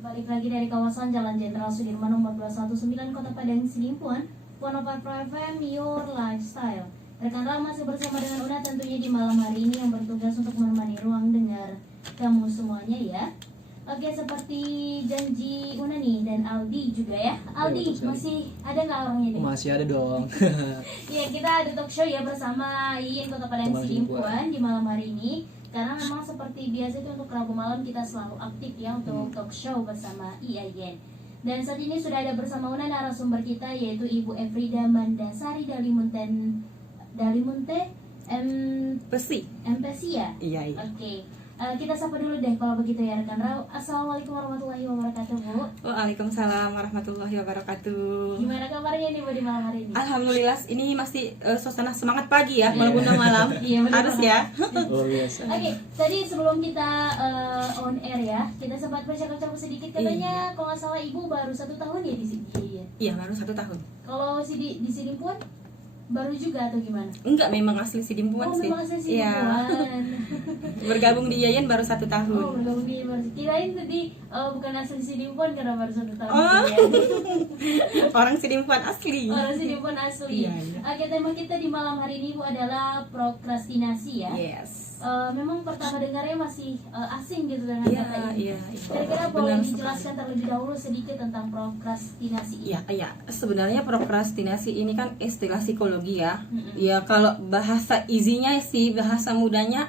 Balik lagi dari kawasan Jalan Jenderal Sudirman nomor 219 Kota Padang Sidimpuan, 105 FM Your Lifestyle. Rekan Ral masih bersama dengan Una tentunya di malam hari ini yang bertugas untuk menemani ruang dengar kamu semuanya ya. Oke, seperti janji Una nih dan Aldi juga ya. Aldi, masih ada nggak orangnya nih? Masih ada dong. Iya, kita ada talk show ya bersama Iin Kota Padang Sidimpuan di malam hari ini. Karena memang seperti biasa itu untuk Rabu malam kita selalu aktif ya untuk talk show bersama IAIN. Dan saat ini sudah ada bersama Una narasumber kita yaitu Ibu Efrida Mandasari Dalimunte MPC ya? Iya. Oke. Kita sapa dulu deh kalau begitu ya rekan Rau. Assalamualaikum warahmatullahi wabarakatuh, Bu. Waalaikumsalam warahmatullahi wabarakatuh. Gimana kabarnya nih Bu di malam hari ini? Alhamdulillah, ini masih suasana semangat pagi ya, walaupun udah malam. Iya, benar Harus banget. ya. Luar biasa. Oke, tadi sebelum kita on air ya, kita sempat bercakap-cakap sedikit katanya kalau nggak salah Ibu baru 1 tahun ya di sini. Iya, baru 1 tahun. Kalau di Sidimpuan baru juga atau gimana? Enggak, memang asli Sidimpuan sih. Memang asli Iya. Sidimpuan. Bergabung di IAIN baru 1 tahun. Oh, bergabung di baru. Kirain tadi bukan asli Sidimpuan karena baru 1 tahun. Oh. Ya. Orang Sidimpuan asli. Orang Sidimpuan asli. Iya, iya. Oke, tema kita di malam hari ini Bu adalah prokrastinasi ya. Yes. Memang pertama dengarnya masih asing gitu dengan Iya, kata ini. iya. Kira-kira boleh Benar dijelaskan terlebih dahulu sedikit tentang prokrastinasi ini? Iya. Sebenarnya prokrastinasi ini kan istilah psikologi ya. Mm-mm. Ya, kalau bahasa easy-nya sih, bahasa mudanya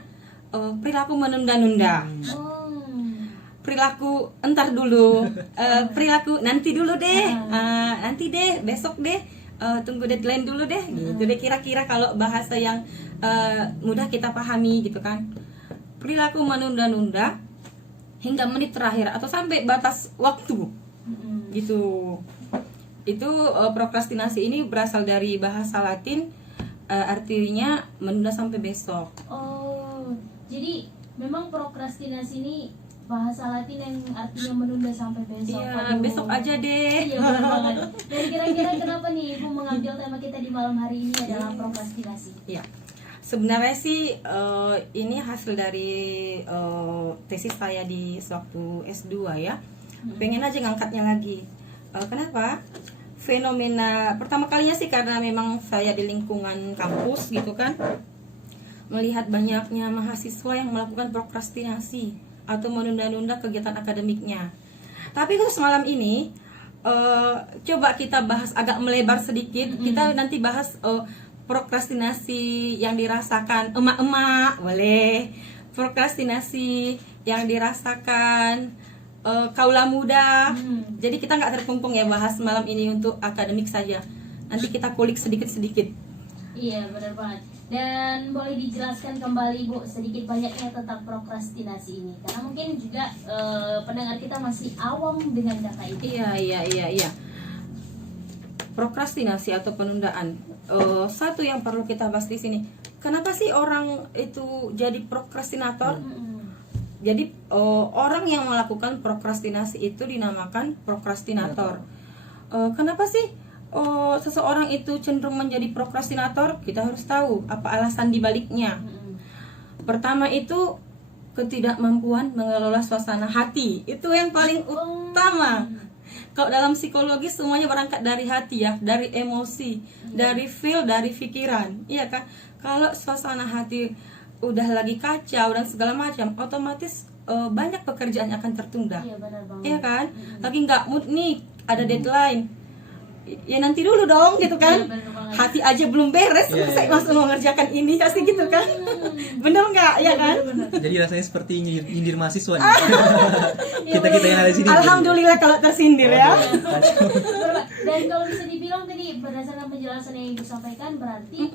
perilaku menunda-nunda. Oh. Perilaku entar dulu, perilaku nanti dulu deh, nanti deh, besok deh, tunggu deadline dulu deh, gitu deh kira-kira kalau bahasa yang mudah kita pahami gitu kan. Perilaku menunda-nunda hingga menit terakhir atau sampai batas waktu, Mm-mm. gitu. Itu prokrastinasi ini berasal dari bahasa Latin, artinya menunda sampai besok. Oh, jadi memang prokrastinasi ini bahasa Latin yang artinya menunda sampai besok. Iya, Aduh. besok aja deh. Iya, benar banget. Dan kira-kira kenapa nih Ibu mengambil tema kita di malam hari ini adalah prokrastinasi? Iya, sebenarnya sih ini hasil dari tesis saya di sewaktu S2 ya. Pengen aja ngangkatnya lagi. Kenapa? Fenomena pertama kalinya sih karena memang saya di lingkungan kampus gitu kan, melihat banyaknya mahasiswa yang melakukan prokrastinasi atau menunda-nunda kegiatan akademiknya. Tapi khusus malam ini coba kita bahas agak melebar sedikit. Kita nanti bahas prokrastinasi yang dirasakan emak-emak, boleh. Prokrastinasi yang dirasakan kaula muda. Jadi kita nggak terkungkung ya bahas malam ini untuk akademik saja. Nanti kita kulik sedikit-sedikit. Iya, benar banget. Dan boleh dijelaskan kembali Bu sedikit banyaknya tentang prokrastinasi ini, karena mungkin juga pendengar kita masih awam dengan kata itu. Iya. Prokrastinasi atau penundaan. Satu yang perlu kita bahas di sini. Kenapa sih orang itu jadi prokrastinator? Jadi orang yang melakukan prokrastinasi itu dinamakan prokrastinator. Kenapa sih seseorang itu cenderung menjadi prokrastinator? Kita harus tahu apa alasan dibaliknya. Pertama itu ketidakmampuan mengelola suasana hati. Itu yang paling utama. Kalau dalam psikologi semuanya berangkat dari hati ya, dari emosi, dari feel, dari pikiran. Iya kan? Kalau suasana hati udah lagi kacau dan segala macam, otomatis banyak pekerjaan yang akan tertunda. Iya, benar banget. Iya kan? Lagi nggak mood nih, ada deadline. Ya nanti dulu dong gitu kan. Iya, benar banget. Hati aja belum beres, saya langsung mengerjakan ini, pasti gitu kan. Bener nggak? Ya kan? Jadi rasanya seperti nyindir mahasiswa nih. Kita yang ada di sini. Alhamdulillah kalau tersindir ya. Dan kalau bisa dibilang tadi berdasarkan penjelasan yang Ibu sampaikan berarti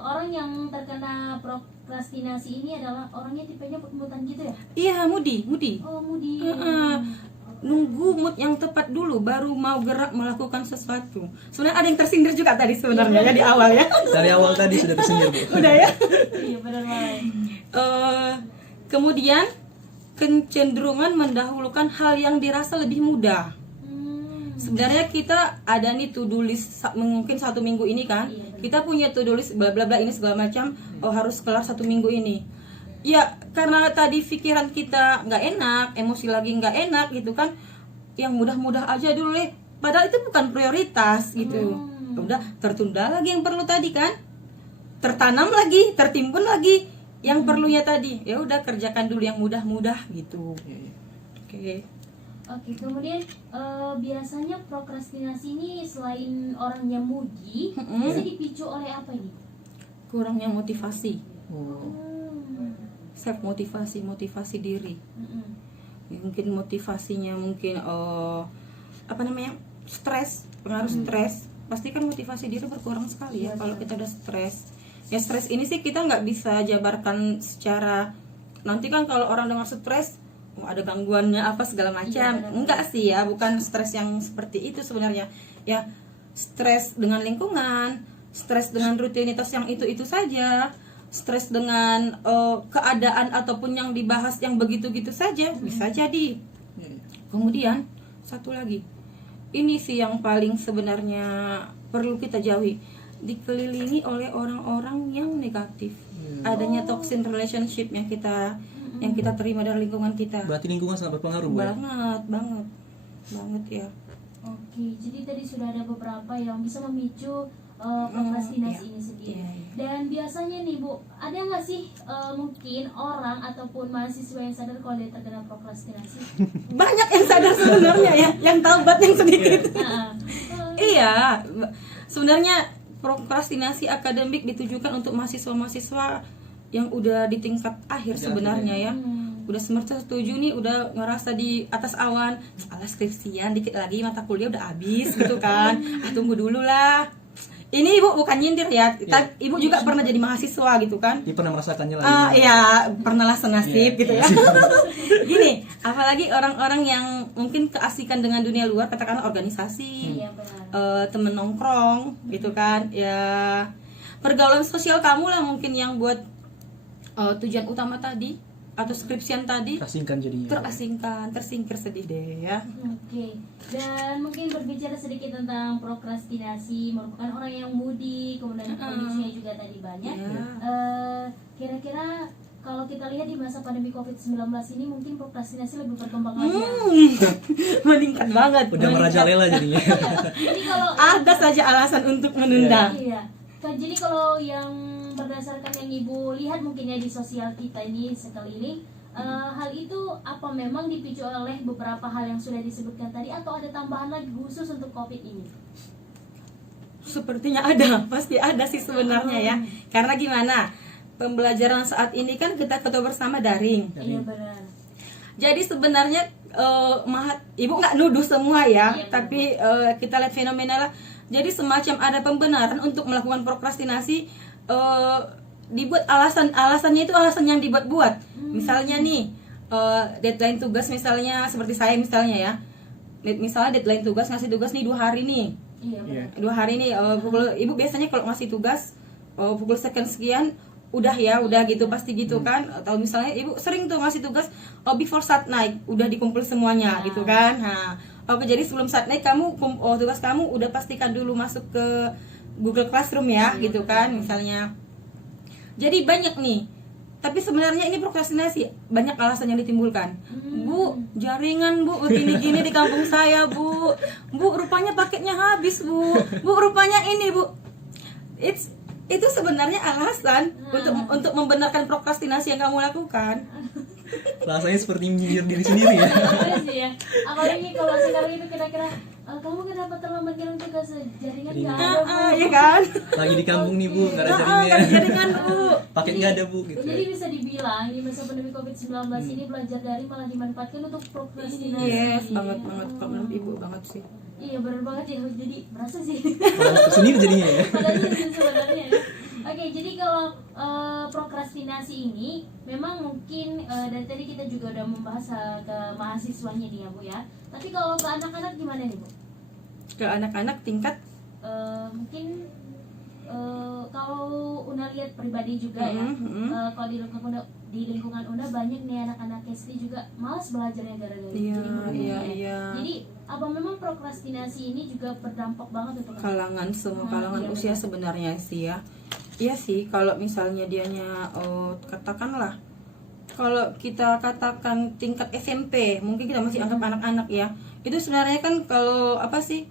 orang yang terkena prokrastinasi ini adalah orangnya tipenya mood-moodan gitu ya? Iya, mudi. Oh, moody. Nunggu mood yang tepat dulu baru mau gerak melakukan sesuatu. Sebenarnya ada yang tersindir juga tadi sebenarnya ya di awal ya. Dari awal tadi sudah tersindir, Bu. Udah ya. Iya, benar banget. Kemudian kecenderungan mendahulukan hal yang dirasa lebih mudah. Sebenarnya kita ada nih to-do list mungkin 1 minggu ini kan. Iya, benar. Kita punya to-do list bla bla bla ini segala macam. Oh, harus kelar 1 minggu ini. ya karena tadi pikiran kita nggak enak, emosi lagi nggak enak gitu kan, yang mudah-mudah aja dulu deh, padahal itu bukan prioritas gitu. Udah tertunda lagi yang perlu tadi kan, tertanam lagi, tertimbun lagi yang perlunya tadi, ya udah kerjakan dulu yang mudah-mudah gitu. Oke. Oke, kemudian biasanya prokrastinasi ini selain orangnya moody, bisa dipicu oleh apa ini? Kurangnya motivasi, Oh. self motivasi diri. Mungkin motivasinya mungkin apa namanya, stres, pengaruh stres. Pasti kan motivasi diri berkurang sekali ya kalau kita udah stres. Ya stres ini sih kita nggak bisa jabarkan secara, nanti kan kalau orang dengar stres ada gangguannya apa segala macam. Enggak sih ya, bukan stres yang seperti itu sebenarnya. Ya stres dengan lingkungan, stres dengan rutinitas yang itu saja, stres dengan keadaan ataupun yang dibahas yang begitu-gitu saja bisa jadi. Kemudian satu lagi, ini sih yang paling sebenarnya perlu kita jauhi, dikelilingi oleh orang-orang yang negatif. Adanya toxic relationship yang kita terima dari lingkungan kita. Berarti lingkungan sangat berpengaruh, Bu. Banget ya. Oke, jadi tadi sudah ada beberapa yang bisa memicu prokrastinasi ini sendiri. Dan biasanya nih Bu, ada nggak sih mungkin orang ataupun mahasiswa yang sadar kalau dia terkena prokrastinasi? Banyak yang sadar sebenarnya ya, yang taubat yang sedikit. Iya, sebenarnya prokrastinasi akademik ditujukan untuk mahasiswa-mahasiswa yang udah di tingkat akhir sebenarnya ya. Udah semester 7 nih, udah ngerasa di atas awan, alah skripsian dikit lagi mata kuliah udah habis gitu kan. Tunggu dulu lah. Ini Ibu bukan nyindir ya, Ibu juga pernah jadi mahasiswa gitu kan. Dia pernah merasakannya lah. Iya, pernah lah senasib gitu ya. Gini, apalagi orang-orang yang mungkin keasikan dengan dunia luar, katakanlah organisasi, temen nongkrong gitu kan. Ya, pergaulan sosial kamu lah mungkin yang buat tujuan utama tadi atau skripsian tadi Terasingkan jadinya. tersingkir sedih deh ya. Oke, dan mungkin berbicara sedikit tentang prokrastinasi, merupakan orang yang moody, kemudian kondisinya juga tadi banyak. Kira-kira kalau kita lihat di masa pandemi COVID-19 ini mungkin prokrastinasi lebih berkembang lagi. Meningkat banget. Udah merajalela jadinya. Jadi kalau Ada saja alasan untuk menunda. iya. Jadi kalau yang berdasarkan yang Ibu lihat mungkin ya di sosial kita ini sekeliling, hal itu apa memang dipicu oleh beberapa hal yang sudah disebutkan tadi atau ada tambahan lagi khusus untuk COVID ini? Sepertinya ada, pasti ada sih sebenarnya ya. Karena gimana? Pembelajaran saat ini kan kita ketahui bersama daring. Iya benar. Jadi sebenarnya Ibu nggak nuduh semua ya, Iya, tapi kita lihat fenomena lah. Jadi semacam ada pembenaran untuk melakukan prokrastinasi, dibuat alasannya itu alasan yang dibuat-buat. Misalnya nih deadline tugas misalnya seperti saya misalnya ya, misalnya deadline tugas ngasih tugas nih 2 hari nih. Iya. 2 hari nih Ibu biasanya kalau ngasih tugas pukul sekian udah gitu pasti gitu kan. Atau misalnya Ibu sering tuh ngasih tugas before saat night udah dikumpul semuanya gitu kan. Nah, jadi sebelum saat night kamu tugas kamu udah pastikan dulu masuk ke Google Classroom ya gitu kan misalnya. Jadi banyak nih. Tapi sebenarnya ini prokrastinasi, banyak alasan yang ditimbulkan. Bu, jaringan Bu, gini-gini di kampung saya Bu. Bu, rupanya paketnya habis Bu. Bu, rupanya ini Bu. Itu sebenarnya alasan untuk membenarkan prokrastinasi yang kamu lakukan. Rasanya seperti menyindir diri sendiri ya. Iya sih ya. Apalagi kalau sekarang itu kira-kira kamu kenapa terlambat kirim tugas, jaringan nggak ada Bu. Iya kan? Lagi di kampung nih Bu, nggak ada Nggak ada jaringan. jaringan Bu. Paket nggak ada Bu gitu. Jadi bisa dibilang di masa pandemi COVID-19 ini belajar daring malah dimanfaatkan untuk prokrastinasi. Yes, banget kalau menurut Ibu banget sih. Iya benar banget ya. Jadi berasa sih. Malah sendiri jadinya ya. Padahal itu sebenarnya. Oke, jadi kalau prokrastinasi ini memang mungkin dari tadi kita juga udah membahas ke mahasiswanya nih ya Bu ya. Tapi kalau ke anak-anak gimana nih Bu? Ke anak-anak tingkat Mungkin kalau Una lihat pribadi juga ya, kalau di lingkungan Una banyak nih anak-anak SD juga malas belajarnya gara-gara Iya. Jadi apa memang prokrastinasi ini juga berdampak banget untuk kalangan semua kalangan usia sebenarnya sih ya. Iya sih, kalau misalnya dianya katakanlah kalau kita katakan tingkat SMP, mungkin kita masih anggap anak-anak ya. Itu sebenarnya kan kalau apa sih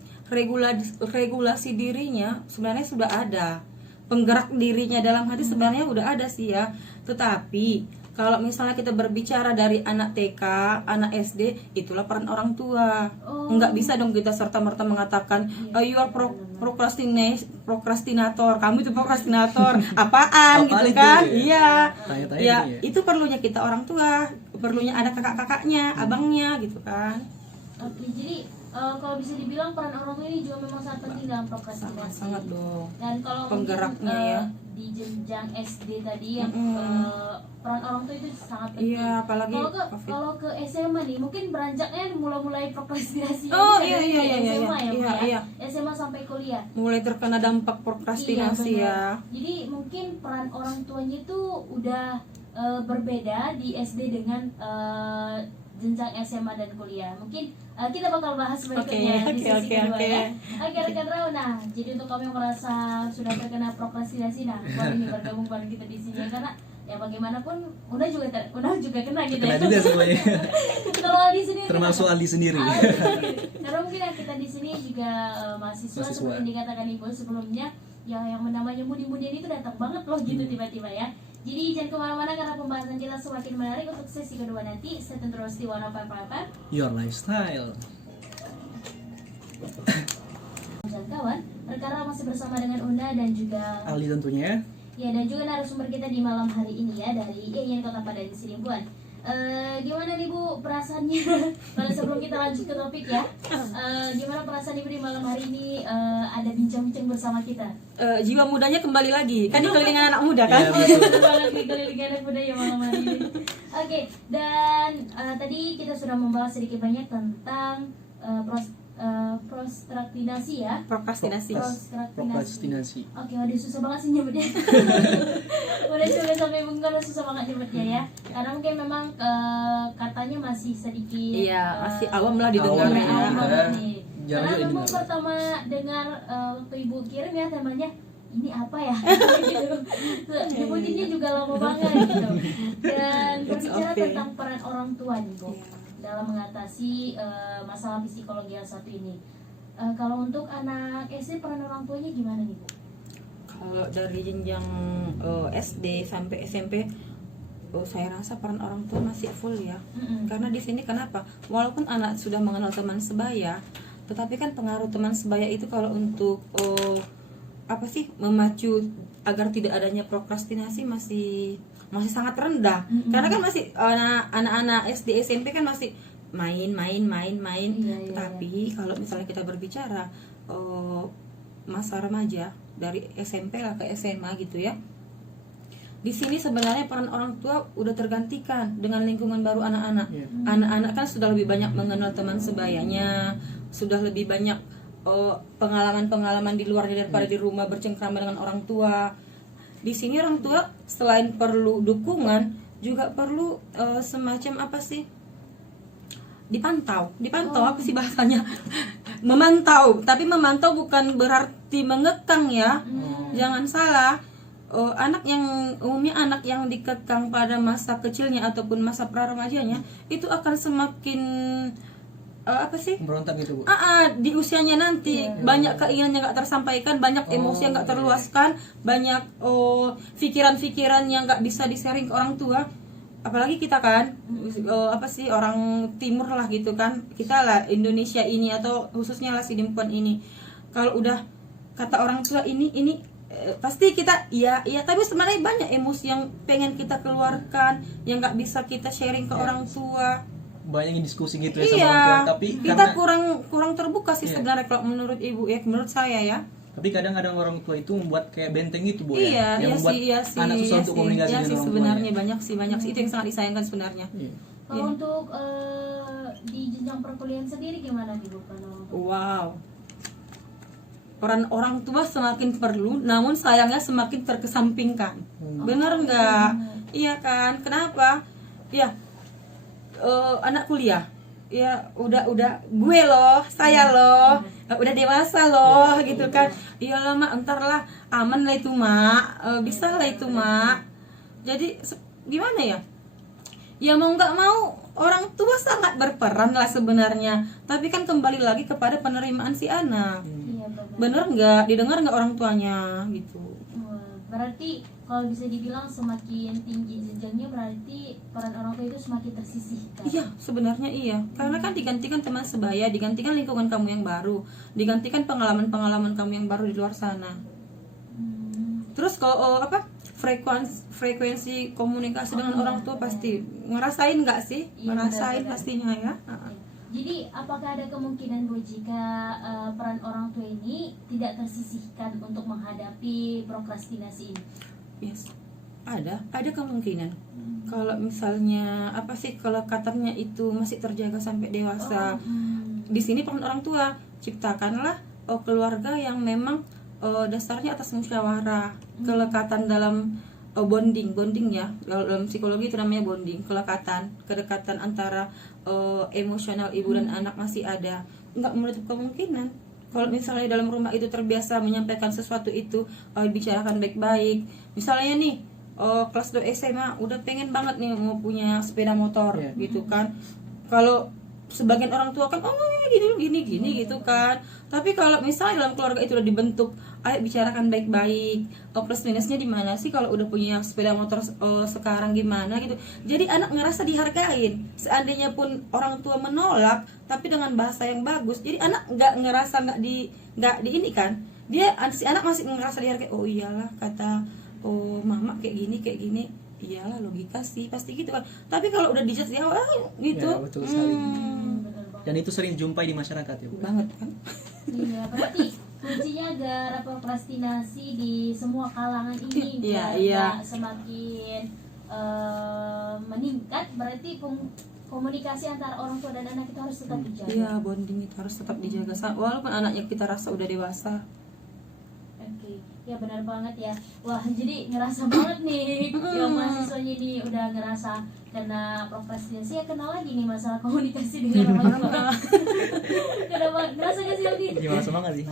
regulasi dirinya sebenarnya sudah ada. Penggerak dirinya dalam hati sebenarnya udah ada sih ya. Tetapi kalau misalnya kita berbicara dari anak TK, anak SD, itulah peran orang tua. Nggak bisa dong kita serta-merta mengatakan you are prokrastinator, kamu itu prokrastinator, apaan gitu itu kan? ya? Iya. Tanya-tanya Ya, gitu ya? itu perlunya kita orang tua, perlunya ada kakak-kakaknya, abangnya gitu kan. Oke, jadi kalau bisa dibilang peran orang tua ini juga memang sangat penting dalam prokrastinasi. Sangat dong. Dan kalau Penggeraknya mungkin, ya. Di jenjang SD tadi yang peran orang tua itu sangat penting. Iya, apalagi kalau ke SMA nih, mungkin beranjaknya mulai prokrastinasi. Oh, Bisa iya, dari iya, iya, SMA iya, ya, Bu, iya, ya? iya. SMA sampai kuliah. Mulai terkena dampak prokrastinasi Iya, benar. ya. Jadi mungkin peran orang tuanya itu udah berbeda di SD dengan jenjang SMA dan kuliah. Mungkin kita bakal bahas berikutnya di sesi kedua ya. Oke rekan Rau, nah jadi untuk kamu yang merasa sudah terkena prokrastinasi, nah boleh nih bergabung bareng kita di sini ya, karena ya bagaimanapun Una juga kena gitu Kena ya. juga semuanya. Kalau Aldi sendiri Termasuk Aldi sendiri. Karena mungkin kita di sini juga mahasiswa seperti yang dikatakan Ibu sebelumnya, yang namanya mudi-mudian itu datang banget loh gitu tiba-tiba ya. Jadi jangan kemana-mana karena pembahasan kita semakin menarik untuk sesi kedua nanti. Stay tune terus di 105.5 FM Your Lifestyle. dan kawan, perkara masih bersama dengan Una dan juga Aldi tentunya. ya, dan juga narasumber kita di malam hari ini ya dari IAIN Kota Padang Sidimpuan. Gimana nih Bu perasaannya? Kalau sebelum kita lanjut ke topik ya, gimana perasaan Ibu di malam hari ini ada bincang-bincang bersama kita? Jiwa mudanya kembali lagi, kan dikelilingi anak muda kan? Iya, betul. Betul banget nih keliling anak muda ya malam hari ini. Oke, dan tadi kita sudah membahas sedikit banyak tentang prokrastinasi ya. Prokrastinasi. Prokrastinasi. Oke, waduh susah banget sih nyebutnya. Udah coba sampai bengkar susah banget nyebutnya ya. Karena mungkin memang katanya masih sedikit. Iya, masih awam lah didengar awam ya. awam banget nih. Jarang Karena juga memang didengar. pertama dengar waktu Ibu kirim ya temanya ini apa ya gitu. Nyebutinnya juga lama banget gitu. Dan It's berbicara okay. tentang peran orang tua nih Bu dalam mengatasi masalah psikologi yang satu ini. Kalau untuk anak SD peran orang tuanya gimana nih Bu? Kalau dari jenjang SD sampai SMP, saya rasa peran orang tua masih full ya. Karena di sini kenapa? Walaupun anak sudah mengenal teman sebaya, tetapi kan pengaruh teman sebaya itu kalau untuk apa sih memacu agar tidak adanya prokrastinasi masih sangat rendah. Karena kan masih anak-anak SD SMP kan masih main. Iya. Tapi kalau misalnya kita berbicara masa remaja dari SMP lah ke SMA gitu ya, di sini sebenarnya peran orang tua udah tergantikan dengan lingkungan baru anak-anak. Anak-anak kan sudah lebih banyak mengenal teman sebayanya, sudah lebih banyak pengalaman-pengalaman di luar daripada di rumah bercengkrama dengan orang tua. Di sini orang tua selain perlu dukungan juga perlu semacam apa sih? Dipantau apa sih bahasanya? Memantau, tapi memantau bukan berarti mengekang ya. Jangan salah. Anak yang umumnya anak yang dikekang pada masa kecilnya ataupun masa pra-remajanya itu akan semakin apa sih? Berontak gitu Bu. Di usianya nanti banyak keinginan yang gak tersampaikan, banyak emosi yang gak terluaskan, banyak pikiran-pikiran yang gak bisa di-sharing ke orang tua. Apalagi kita kan apa sih orang timur lah gitu kan, kita lah Indonesia ini atau khususnya lah Sidimpuan ini, kalau udah kata orang tua ini pasti kita iya tapi sebenarnya banyak emosi yang pengen kita keluarkan yang nggak bisa kita sharing ke orang tua. Banyak yang diskusi gitu ya sama orang tua, tapi kita karena kurang terbuka sih sebenarnya kalau menurut Ibu ya, menurut saya ya. tapi kadang-kadang orang tua itu membuat kayak benteng itu Bu Iya, yang membuat anak susah untuk komunikasi iya dengan sih orang sebenarnya tuanya. banyak sih itu yang sangat disayangkan sebenarnya. Kalau untuk di jenjang perkuliahan sendiri gimana nih Bu? Wow. Peran orang tua semakin perlu, namun sayangnya semakin terkesampingkan. Benar nggak? Iya kan? Kenapa? Ya, anak kuliah. Ya udah gue loh, saya loh, udah dewasa loh, gitu kan? Iyalah mak, entar lah, aman lah itu mak, bisa lah itu mak. Jadi gimana ya? Ya mau nggak mau orang tua sangat berperan lah sebenarnya. Tapi kan kembali lagi kepada penerimaan si anak. Iya, benar. Bener nggak? Didengar nggak orang tuanya gitu. Wah, berarti kalau bisa dibilang semakin tinggi jenjangnya berarti peran orang tua itu semakin tersisihkan. Iya, sebenarnya iya. Karena kan digantikan teman sebaya, digantikan lingkungan kamu yang baru, digantikan pengalaman-pengalaman kamu yang baru di luar sana. Terus kalau frekuensi komunikasi dengan orang tua pasti ngerasain nggak sih? Iya, Ngerasain benar-benar. pastinya ya. Jadi apakah ada kemungkinan Bu jika peran orang tua ini tidak tersisihkan untuk menghadapi prokrastinasi ini? Yes. Ada kemungkinan. Kalau misalnya kelekatannya itu masih terjaga sampai dewasa. Di sini peran orang tua, ciptakanlah keluarga yang memang dasarnya atas musyawarah, kelekatan dalam bonding ya. Dalam psikologi itu namanya bonding, kedekatan antara emosional ibu dan anak masih ada. Nggak menutup kemungkinan kalau misalnya dalam rumah itu terbiasa menyampaikan sesuatu itu, bicarakan baik-baik. Misalnya nih kelas 2 SMA udah pengen banget nih mau punya sepeda motor gitu kan. Kalau sebagian orang tua kan gini gitu kan. Tapi kalau misalnya dalam keluarga itu udah dibentuk, ayo bicarakan baik-baik, plus minusnya di mana sih kalau udah punya sepeda motor sekarang gimana gitu. Jadi anak ngerasa dihargain. Seandainya pun orang tua menolak tapi dengan bahasa yang bagus, jadi anak nggak ngerasa nggak di ini kan. Si anak masih ngerasa dihargai. Oh iyalah, kata mama kayak gini, iyalah logika sih pasti gitu kan. Tapi kalau udah dijudge di awal gitu, Ya, betul sekali. Benar banget. Dan itu sering dijumpai di masyarakat ya, Bu. banget kan. Iya, berarti kuncinya agar prokrastinasi di semua kalangan ini Iya, biar iya. nggak semakin meningkat, berarti komunikasi antara orang tua dan anak itu harus tetap dijaga. Iya, bonding itu harus tetap dijaga walaupun anaknya kita rasa udah dewasa. Oke, ya benar banget ya. Wah, jadi ngerasa banget nih yang mahasiswanya ini udah ngerasa kena prokrastinasi, ya kenal lagi nih masalah komunikasi dengan orang tua. Kenapa? Ngerasa gak sih Yogi? Gimana semangat sih?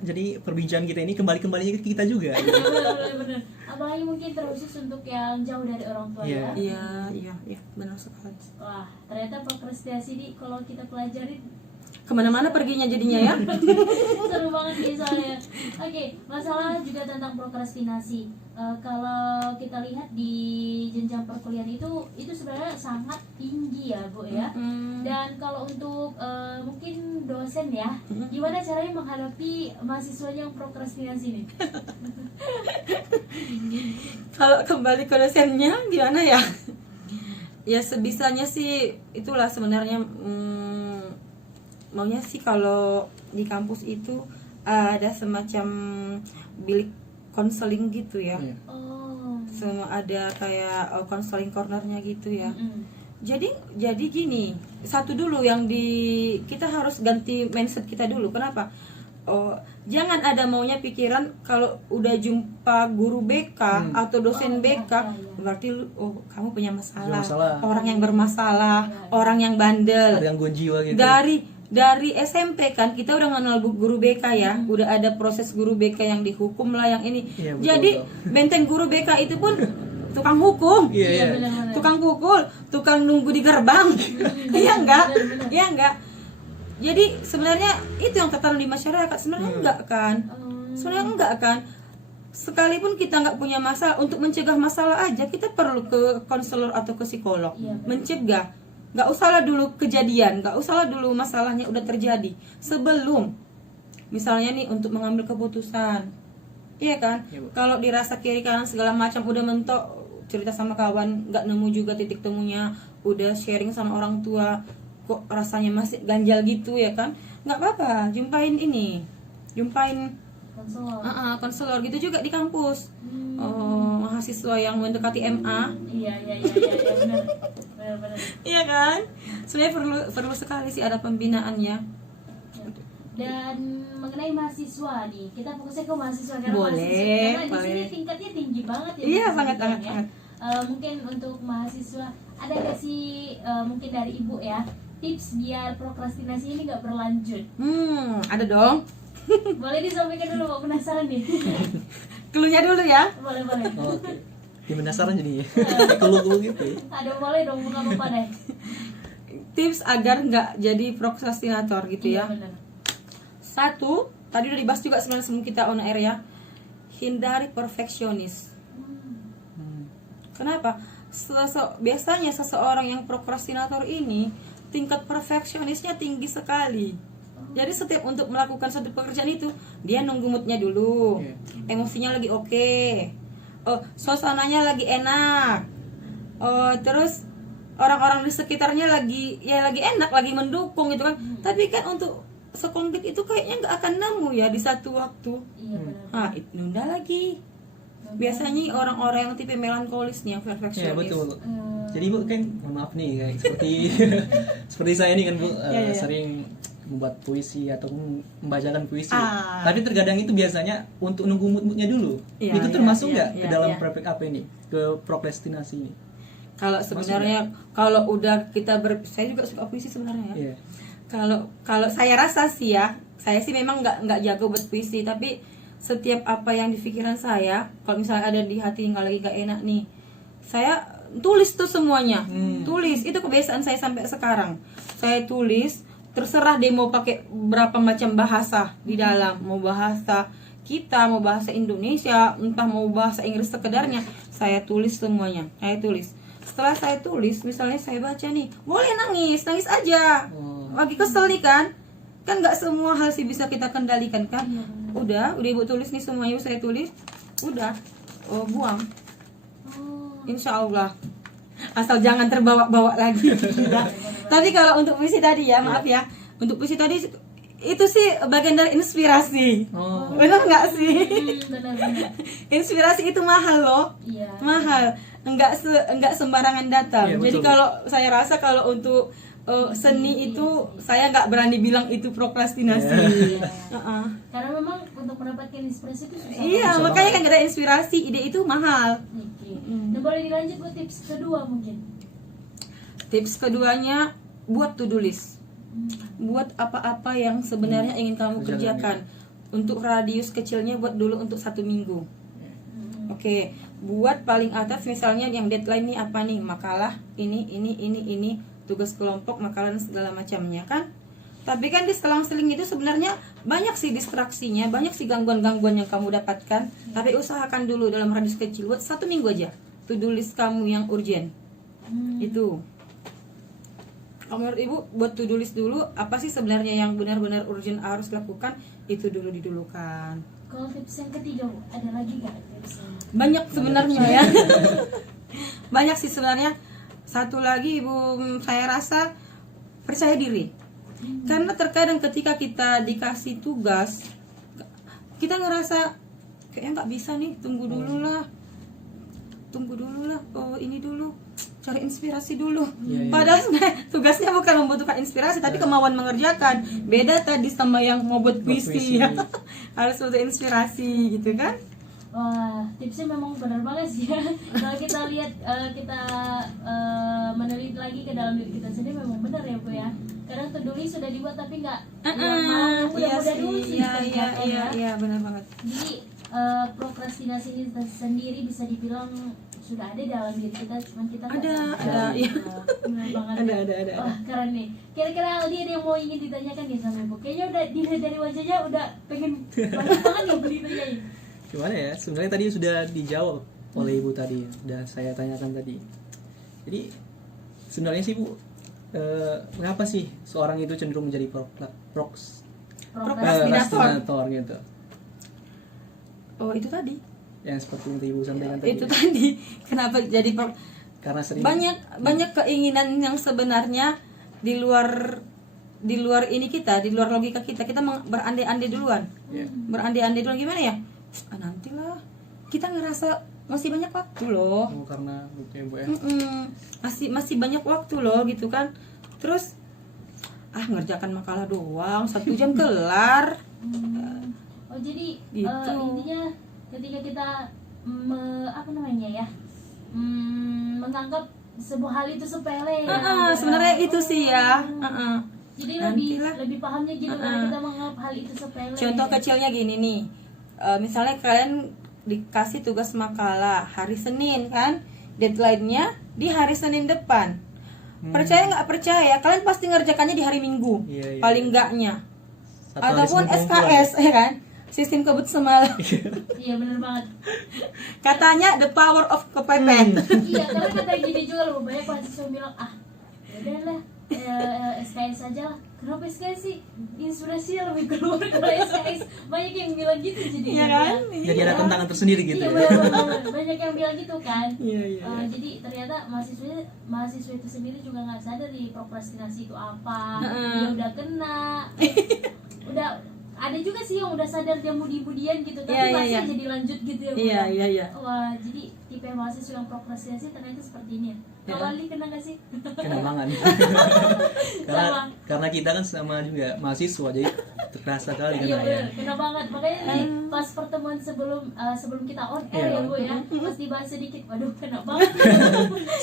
Jadi perbincangan kita ini kembalinya ke kita juga. Benar. Apalagi mungkin terkhusus untuk yang jauh dari orang tua Iya. ya. Iya, benar sekali. Wah, ternyata prokrastinasi ini kalau kita pelajari Kemana-mana perginya jadinya ya. seru banget misalnya. Oke, masalah juga tentang prokrastinasi. Kalau kita lihat di jenjang perkuliahan itu sebenarnya sangat tinggi ya, Bu ya. Dan kalau untuk mungkin dosen ya, gimana caranya menghadapi mahasiswanya yang prokrastinasi ini? Kalau kembali ke dosennya gimana ya? Ya sebisanya sih itulah sebenarnya maunya sih kalau di kampus itu ada semacam bilik konseling gitu ya. Oh. Semua ada kayak konseling cornernya gitu ya. Mm-mm. Jadi gini, satu dulu yang kita harus ganti mindset kita dulu. Kenapa? Jangan ada maunya pikiran kalau udah jumpa guru BK atau dosen BK berarti kamu punya masalah. Orang yang bermasalah, orang yang bandel. Ada gangguan jiwa gitu. Dari SMP kan kita udah kenal guru BK ya, udah ada proses guru BK yang dihukum lah yang ini. Iya, betul, Jadi betul. benteng guru BK itu pun tukang hukum, Iya. Benar-benar. tukang pukul, tukang nunggu di gerbang. Iya enggak? Benar-benar. Iya enggak? Jadi sebenarnya itu yang tertanam di masyarakat sebenarnya enggak kan? Sebenarnya enggak kan? Sekalipun kita nggak punya masalah, untuk mencegah masalah aja kita perlu ke konselor atau ke psikolog. Iya, benar. Mencegah. Nggak usahlah dulu kejadian, nggak usahlah dulu masalahnya udah terjadi sebelum misalnya nih untuk mengambil keputusan, iya kan? Iya, Bu. Kalau dirasa kiri kanan segala macam udah mentok, cerita sama kawan nggak nemu juga titik temunya, udah sharing sama orang tua kok rasanya masih ganjal gitu ya kan? Nggak apa-apa, jumpain konselor gitu juga di kampus. Mahasiswa yang mendekati MA. Iya, benar. Iya kan? Sebenarnya perlu sekali sih ada pembinaannya. Dan mengenai mahasiswa nih, kita fokusnya ke mahasiswa karena Boleh, mahasiswa karena di sini boleh. tingkatnya tinggi banget ya. Iya, bisa sangat, dibilang sangat. Mungkin untuk mahasiswa ada nggak sih mungkin dari ibu ya tips biar prokrastinasi ini nggak berlanjut? Ada dong. Boleh disampaikan dulu, Mbak, penasaran nih. Cluenya dulu ya. Boleh. Oke. Dia penasaran jadi kelu gitu ya. Ada boleh dong bukan lupa deh. Tips agar nggak jadi prokrastinator gitu ya. Iya, benar. Satu, tadi udah dibahas juga sebenarnya sebelum kita on air ya. Hindari perfeksionis. Kenapa? Biasanya seseorang yang prokrastinator ini tingkat perfeksionisnya tinggi sekali. Jadi setiap untuk melakukan suatu pekerjaan itu dia nunggu moodnya dulu, emosinya lagi oke, suasananya lagi enak, terus orang-orang di sekitarnya lagi enak, lagi mendukung gitu kan. Tapi kan untuk sekonkret itu kayaknya nggak akan nemu ya di satu waktu. Iya benar. Nah, itu nunda lagi. Biasanya orang-orang yang tipe melankolis nih yang perfeksionis. Iya betul. Jadi Bu kan mohon maaf nih kayak seperti seperti saya nih kan Bu Iya. sering membuat puisi atau membacakan puisi. Ah. Tapi terkadang itu biasanya untuk nunggu mood-moodnya dulu. Iya, Itu iya, termasuk iya, nggak iya, ke dalam iya. perfect apa ini? Ke prokrastinasi ini? Kalau sebenarnya kalau udah kita saya juga suka puisi sebenarnya ya. Iya. Kalau saya rasa sih ya, saya sih memang nggak jago buat puisi, tapi setiap apa yang di pikiran saya, kalau misalnya ada di hati nggak lagi gak enak nih, saya tulis tuh semuanya. Tulis, itu kebiasaan saya sampai sekarang. Saya tulis, terserah deh mau pakai berapa macam bahasa di dalam, mau bahasa kita, mau bahasa Indonesia, entah mau bahasa Inggris sekedarnya, saya tulis semuanya. Saya tulis. Setelah saya tulis, misalnya saya baca nih, boleh nangis aja. Lagi kesel nih kan nggak semua hal sih bisa kita kendalikan kan. Udah ibu tulis nih semuanya, saya tulis, udah buang. Insya Allah, asal jangan terbawa-bawa lagi. Tapi kalau untuk puisi tadi ya, maaf ya, untuk puisi tadi itu sih bagian dari inspirasi. Benar nggak sih? Benar. Inspirasi itu mahal loh. Iya. Mahal, enggak sembarangan datang. Iya, Jadi betul. kalau saya rasa kalau untuk seni itu saya nggak berani bilang itu prokrastinasi. Iya. Karena memang untuk mendapatkan inspirasi itu susah. Iya, Susah makanya banget. kan ada inspirasi, ide itu mahal. Oke. Nah, boleh dilanjut buat tips kedua mungkin. Tips keduanya, buat to-do list. Buat apa-apa yang sebenarnya ingin kamu kerjakan. Untuk radius kecilnya buat dulu untuk 1 minggu. Oke, buat paling atas misalnya yang deadline nih apa nih, makalah ini, tugas kelompok, makalah dan segala macamnya kan. Tapi kan di selang-seling itu sebenarnya banyak sih distraksinya, banyak sih gangguan-gangguan yang kamu dapatkan. Tapi usahakan dulu dalam radius kecil buat 1 minggu aja to-do list kamu yang urgent. Itu. Kalau menurut ibu buat to-do list dulu, apa sih sebenarnya yang benar-benar urgent harus lakukan, itu dulu didulukan. Kalau tips yang ketiga, Bu, ada lagi nggak tipsnya? Banyak sebenarnya ya. Banyak sih sebenarnya. Satu lagi ibu, saya rasa percaya diri. Karena terkadang ketika kita dikasih tugas, kita ngerasa kayaknya nggak bisa nih, tunggu dulu lah, ini dulu, cari inspirasi dulu. Iya. Padahal sebenarnya tugasnya bukan membutuhkan inspirasi, tapi kemauan mengerjakan. Beda tadi sama yang mau buat puisi ya. Harus butuh inspirasi gitu kan. Wah, tipsnya memang benar banget sih ya. Kalau kita lihat, kita meneliti lagi ke dalam diri kita sendiri, memang benar ya Bu ya. Kadang to-do list sudah dibuat tapi nggak malah mudah-mudah dulu sih dikerjakan ya. Iya, benar banget. Jadi prokrastinasi ini sendiri bisa dibilang sudah ada dalam diri kita, cuman kita nggak sadar. iya. Benar banget. Ada. Wah, keren nih. Kira-kira Aldi ada yang mau ingin ditanyakan nih sama Ibu? Kayaknya udah dilihat dari wajahnya udah pengen banyak banget yang beli ditanyain. Gimana ya? Sebenarnya tadi sudah dijawab oleh Ibu tadi, sudah saya tanyakan tadi. Jadi sebenarnya sih Bu, mengapa sih seorang itu cenderung menjadi prokrastinator gitu? Oh, itu tadi. Yang seperti yang Ibu sampaikan tadi. Itu tadi. Kenapa jadi Karena sering banyak keinginan yang sebenarnya di luar ini kita, di luar logika kita berandai-andai duluan. Iya. Berandai-andai duluan gimana ya? Nantilah. Kita ngerasa masih banyak waktu loh. karena gitu ya Bu ya. Masih banyak waktu loh gitu kan. Terus ngerjakan makalah doang 1 jam kelar. Oh, jadi Gitu. intinya ketika kita menganggap sebuah hal itu sepele ya. Sebenarnya itu sih ya. Jadi Nantilah. lebih pahamnya gitu karena kita menganggap hal itu sepele. Contoh kecilnya gini nih, misalnya kalian dikasih tugas makalah hari Senin kan, deadline-nya di hari Senin depan. Percaya nggak percaya, kalian pasti ngerjakannya di hari Minggu, Iya, iya. paling enggaknya. Satu hari Ataupun sebelum kumpulan. SKS, ya kan? Sistem kebut semalam. Iya bener banget. Katanya the power of kepepet. Iya, karena kata gini juga loh, banyak mahasiswa bilang udahlah SKS aja lah. Kenapa SKS sih? Inspirasinya lebih keluar kalau SKS. Banyak yang bilang gitu jadi. Iya kan? Jadi ada tantangan tersendiri gitu Iya ya. benar. Banyak yang bilang gitu kan. Iya, iya, iya. Jadi ternyata mahasiswa itu sendiri juga nggak sadar di prokrastinasi itu apa. Dia udah kena. Udah ada juga sih yang udah sadar dia mudi-mudian gitu, tapi Iya, masih iya. jadi lanjut gitu ya. Bu. Iya. Wah, jadi tipe mahasiswa yang prokrastinasi ternyata seperti ini ya. Ya. Kalau Ali kena nggak sih? Kena banget. Sama. karena kita kan sama juga mahasiswa, jadi terasa kali Iya kena ya. benar, kena banget. Makanya nih pas pertemuan sebelum kita on air Iya. ya Bu ya, pas dibahas sedikit, waduh kena banget.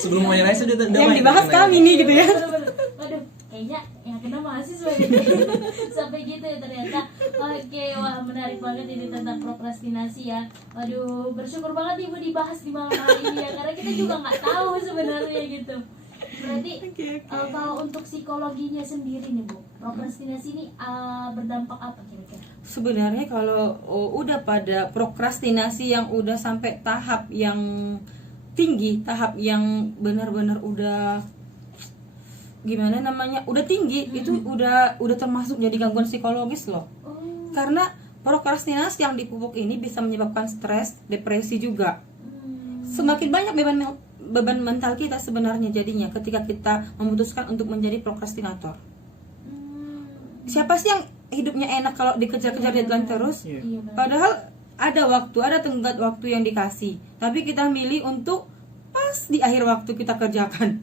Sebelum mulai live sudah Yang dibahas kami nih gitu ya. Bener-bener. Waduh, kayaknya yang kena mahasiswa ya. Sampai gitu ya ternyata. Oke, wah menarik banget ini tentang prokrastinasi ya. Waduh, bersyukur banget Ibu dibahas di malam hari ini ya, karena kita juga nggak tahu sebenarnya gitu. Berarti kalau untuk psikologinya sendiri nih Bu, prokrastinasi ini berdampak apa kira-kira? Sebenarnya kalau udah pada prokrastinasi yang udah sampai tahap yang tinggi, tahap yang benar-benar udah gimana namanya, udah tinggi, itu udah termasuk jadi gangguan psikologis loh. Oh. Karena prokrastinasi yang dipupuk ini bisa menyebabkan stres, depresi juga. Semakin banyak beban mental kita sebenarnya jadinya ketika kita memutuskan untuk menjadi prokrastinator. Siapa sih yang hidupnya enak kalau dikejar-kejar deadline terus? Iya. Iya, benar. Padahal ada tenggat waktu yang dikasih, tapi kita milih untuk pas di akhir waktu kita kerjakan.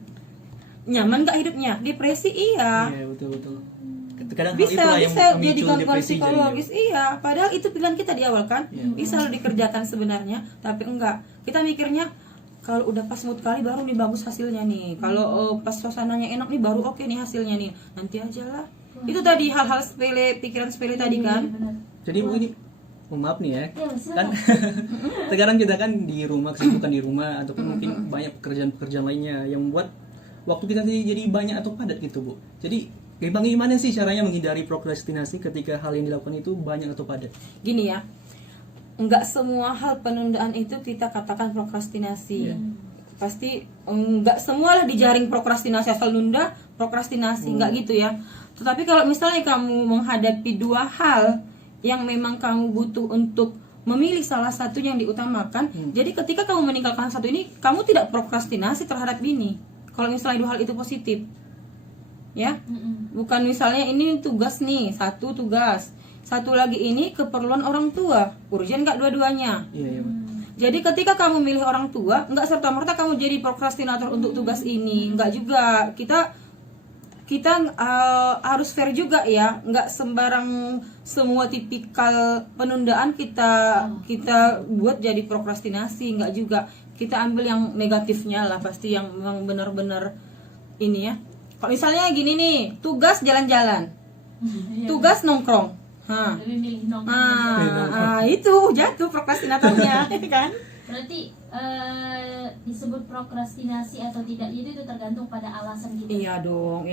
Nyaman gak hidupnya? Depresi iya. Iya, betul. Kadang hal Bisa itulah yang jadi memicu gangguan depresi psikologis iya. Padahal itu pilihan kita di awal kan, Iya. bisa lo dikerjakan sebenarnya, tapi enggak. Kita mikirnya kalau udah pas mood kali baru nih bagus hasilnya nih. Kalau pas suasananya enak nih baru oke nih hasilnya nih. Nanti aja lah. Itu tadi hal-hal sepele, pikiran sepele tadi kan. Iya, benar. Jadi Bu ini, maaf nih ya, Iya, kan silakan. sekarang kita kan di rumah, kesibukan di rumah ataupun mungkin banyak pekerjaan-pekerjaan lainnya yang membuat waktu kita jadi banyak atau padat gitu Bu. Jadi gimana sih caranya menghindari prokrastinasi ketika hal yang dilakukan itu banyak atau padat? Gini ya, enggak semua hal penundaan itu kita katakan prokrastinasi. Iya. Pasti enggak semualah dijaring prokrastinasi, asal nunda prokrastinasi, enggak gitu ya. Tetapi kalau misalnya kamu menghadapi dua hal yang memang kamu butuh untuk memilih salah satu yang diutamakan, jadi ketika kamu meninggalkan satu ini, kamu tidak prokrastinasi terhadap ini. Kalau misalnya dua hal itu positif, ya, bukan misalnya ini tugas nih, satu tugas, satu lagi ini keperluan orang tua, urgent nggak dua-duanya. Iya, Pak. Jadi ketika kamu milih orang tua, nggak serta-merta kamu jadi prokrastinator untuk tugas ini, nggak juga. Kita harus fair juga ya, nggak sembarang semua tipikal penundaan kita buat jadi prokrastinasi, nggak juga. Kita ambil yang negatifnya lah, pasti yang memang benar-benar ini ya. Kalau misalnya gini nih, tugas jalan-jalan, tugas nongkrong, Lebih milih nongkrong. itu jatuh prokrastinatornya, kan? Berarti disebut prokrastinasi atau tidak itu tergantung pada alasan kita. Iya dong,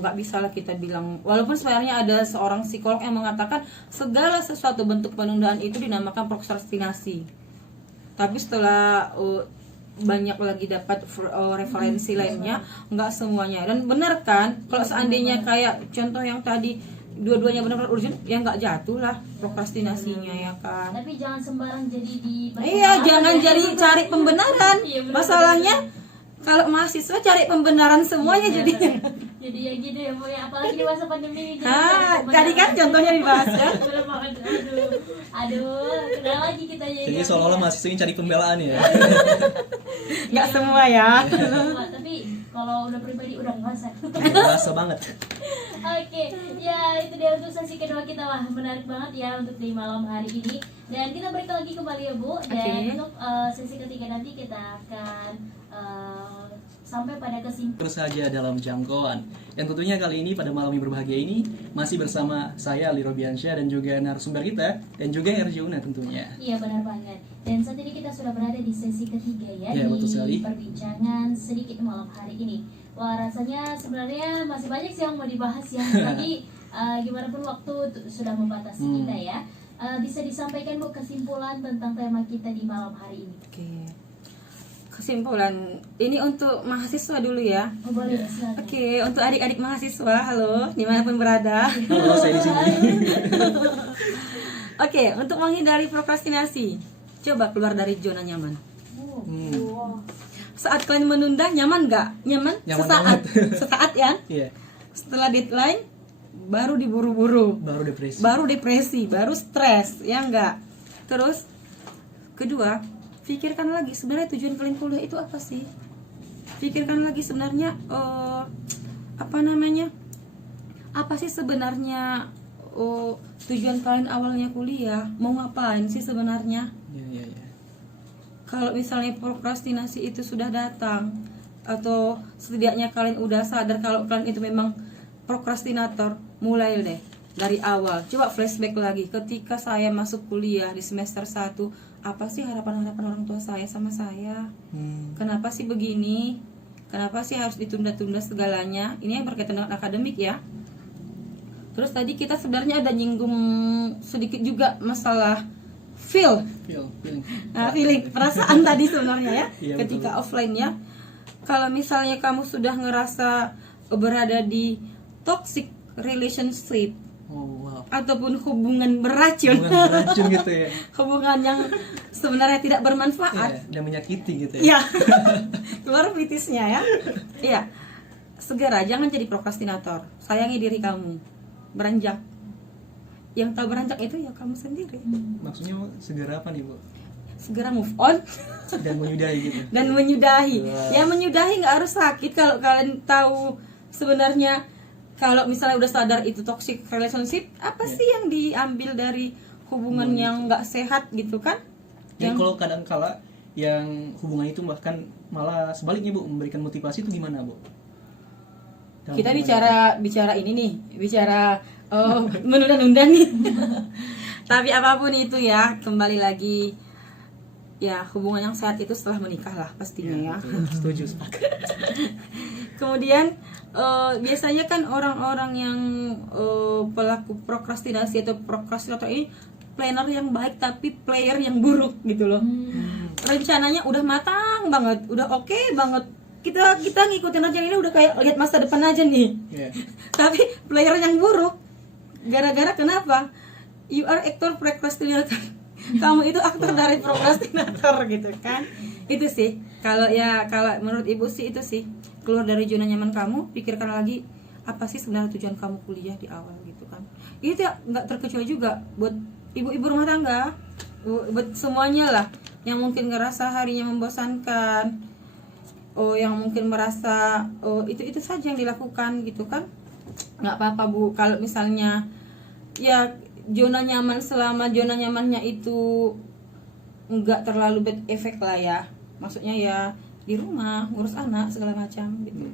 nggak bisa lah kita bilang. Walaupun sebenarnya ada seorang psikolog yang mengatakan segala sesuatu bentuk penundaan itu dinamakan prokrastinasi. Tapi setelah banyak lagi dapat referensi lainnya, nggak semuanya. Dan benar kan, kalau seandainya kayak contoh yang tadi dua-duanya benar-benar urgent, ya nggak jatuh lah prokrastinasinya ya kan. Tapi jangan sembarang jadi di Iya, jangan jadi cari pembenaran. Iya, benar. Masalahnya kalau mahasiswa cari pembenaran semuanya jadinya. Jadi ya gitu ya Bu ya, apalagi di masa pandemi ini. Tadi kan contohnya dibahas kan. Bener banget. Aduh, kenal lagi kita jadi. Jadi seolah-olah mahasiswa ini cari pembelaan ya. Nggak semua ya. Tapi kalau udah pribadi udah ngerasa. Berasa banget. Oke, ya itu dia untuk sesi kedua kita. Wah menarik banget ya untuk di malam hari ini. Dan kita balik lagi kembali ya Bu. Dan Oke. untuk sesi ketiga nanti kita akan sampai pada kesimpulan. Terus saja dalam jangkauan. Yang tentunya kali ini pada malam yang berbahagia ini masih bersama saya Ali Robiansyah dan juga narasumber kita dan juga RJ Una tentunya. Iya benar banget. Dan saat ini kita sudah berada di sesi ketiga ya, Iya, di betul sekali. perbincangan sedikit malam hari ini. Wah, rasanya sebenarnya masih banyak sih yang mau dibahas ya. Tapi gimana pun waktu sudah membatasi kita ya. Bisa disampaikan Bu kesimpulan tentang tema kita di malam hari ini. Oke. Kesimpulan ini untuk mahasiswa dulu ya. Oh, boleh silakan. Oke, untuk adik-adik mahasiswa, halo, dimanapun berada. Halo, saya di sini. Oke, untuk menghindari prokrastinasi, coba keluar dari zona nyaman. Saat kalian menunda, nyaman nggak? Nyaman? Nyaman Sesaat, banget. sesaat ya. Iya, Setelah deadline, baru diburu-buru, baru depresi. baru depresi, baru stres, ya enggak? Terus, kedua, pikirkan lagi sebenarnya tujuan kalian kuliah itu apa sih? Pikirkan lagi sebenarnya apa sih sebenarnya tujuan kalian awalnya kuliah, mau ngapain sih sebenarnya? Iya. Kalau misalnya prokrastinasi itu sudah datang, atau setidaknya kalian udah sadar kalau kalian itu memang prokrastinator, mulai deh dari awal. Coba flashback lagi ketika saya masuk kuliah di semester 1, apa sih harapan-harapan orang tua saya sama saya? Kenapa sih begini? Kenapa sih harus ditunda-tunda segalanya? Ini yang berkaitan dengan akademik ya. Terus tadi kita sebenarnya ada nyinggung sedikit juga masalah feeling. Nah, feeling, perasaan tadi sebenarnya ya. Iya, Ketika offline ya. Kalau misalnya kamu sudah ngerasa berada di toxic relationship Oh, wow. ataupun hubungan beracun, Hubungan beracun gitu ya. hubungan yang sebenarnya tidak bermanfaat, Iya, dan menyakiti gitu ya. ya, keluar kritisnya ya. Iya, segera jangan jadi prokrastinator. Sayangi diri kamu, beranjak. Yang tahu beranjak itu ya kamu sendiri. Maksudnya segera apa nih, Bu? Segera move on Dan menyudahi gitu. dan menyudahi. Wow. Ya menyudahi nggak harus sakit kalau kalian tahu sebenarnya. Kalau misalnya udah sadar itu toxic relationship, apa sih yang diambil dari hubungan yang nggak sehat gitu kan? Dan kalau kadang kala yang hubungan itu bahkan malah sebaliknya, Bu, memberikan motivasi itu gimana, Bu? Dalam Kita hubungan bicara ini nih, bicara menunda-nunda nih. Tapi apapun itu ya, kembali lagi ya hubungan yang sehat itu setelah menikah lah pastinya ya. betul. Setuju, sepakat. Kemudian biasanya kan orang-orang yang pelaku prokrastinasi atau prokrastinator ini planner yang baik tapi player yang buruk gitu loh. Rencananya udah matang banget, udah oke banget. Kita ngikutin aja ini udah kayak lihat masa depan aja nih. Iya. Tapi player yang buruk gara-gara kenapa? You are actor procrastinator. Kamu itu aktor dari prokrastinator gitu kan. Itu sih kalau menurut ibu sih itu sih, keluar dari zona nyaman kamu, pikirkan lagi apa sih sebenarnya tujuan kamu kuliah di awal gitu kan. Itu ya nggak terkecuali juga buat ibu-ibu rumah tangga, buat semuanya lah yang mungkin ngerasa harinya membosankan, yang mungkin merasa itu saja yang dilakukan gitu kan. Nggak apa-apa Bu, kalau misalnya ya zona nyaman, selama zona nyamannya itu nggak terlalu bad effect lah ya, maksudnya ya di rumah ngurus anak segala macam gitu.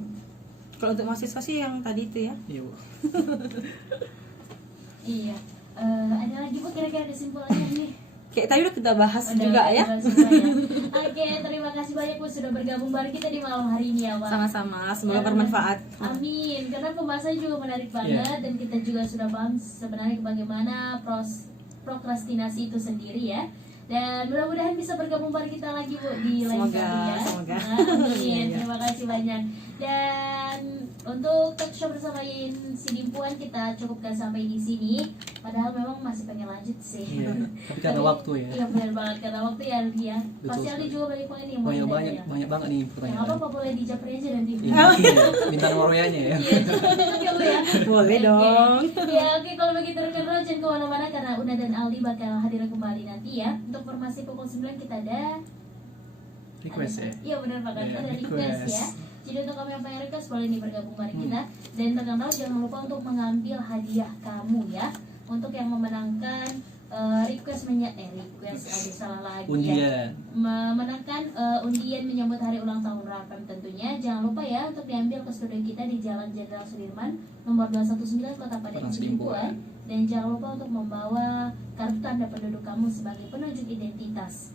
Kalau untuk mahasiswa sih yang tadi itu ya. Iya, Bu. Iya. Ada lagi Bu kira-kira kesimpulannya nih? Kayak tadi udah kita bahas Udah, juga ya. Oke, terima kasih banyak Bu sudah bergabung bareng kita di malam hari ini ya Pak. Sama-sama, semoga bermanfaat. Amin. Karena pembahasannya juga menarik banget dan kita juga sudah paham sebenarnya bagaimana prokrastinasi itu sendiri ya. Dan mudah-mudahan bisa bergabung bareng kita lagi Bu di lain Semoga, kali ya. semoga. Amin. Terima kasih banyak. Dan untuk talk show bersama si Dimpuan kita cukupkan sampai di sini. Padahal memang masih pengen lanjut sih. Iya, tapi karena waktu ya. Iya benar banget karena waktu ya Aldi ya. Betul Pasti Aldi sekali. juga banyak banget nih yang mau Banyak ditanya. banyak banget nih Yang pertanyaan. apa boleh di Japri aja nanti. Iya, minta nomor WA-nya ya. Iya, oke Bu ya. Boleh Oke. dong. Ya oke, kalau begitu rekan-rekan jangan kemana-mana karena Una dan Aldi bakal hadir kembali nanti ya. Untuk formasi pukul 9 kita ada Request ya. Iya benar banget, Iya, ada request ya. Jadi untuk kami yang pengen request boleh nih bergabung bareng kita. Dan rekan-rekan jangan lupa untuk mengambil hadiah kamu ya. Untuk yang memenangkan request aja salah lagi ya. Undian. Menekan undian menyambut hari ulang tahun RAFM tentunya. Jangan lupa ya untuk diambil ke studio kita di Jalan Jenderal Sudirman nomor 219 Kota Padang Sidimpuan. Dan jangan lupa untuk membawa kartu tanda penduduk kamu sebagai penunjuk identitas.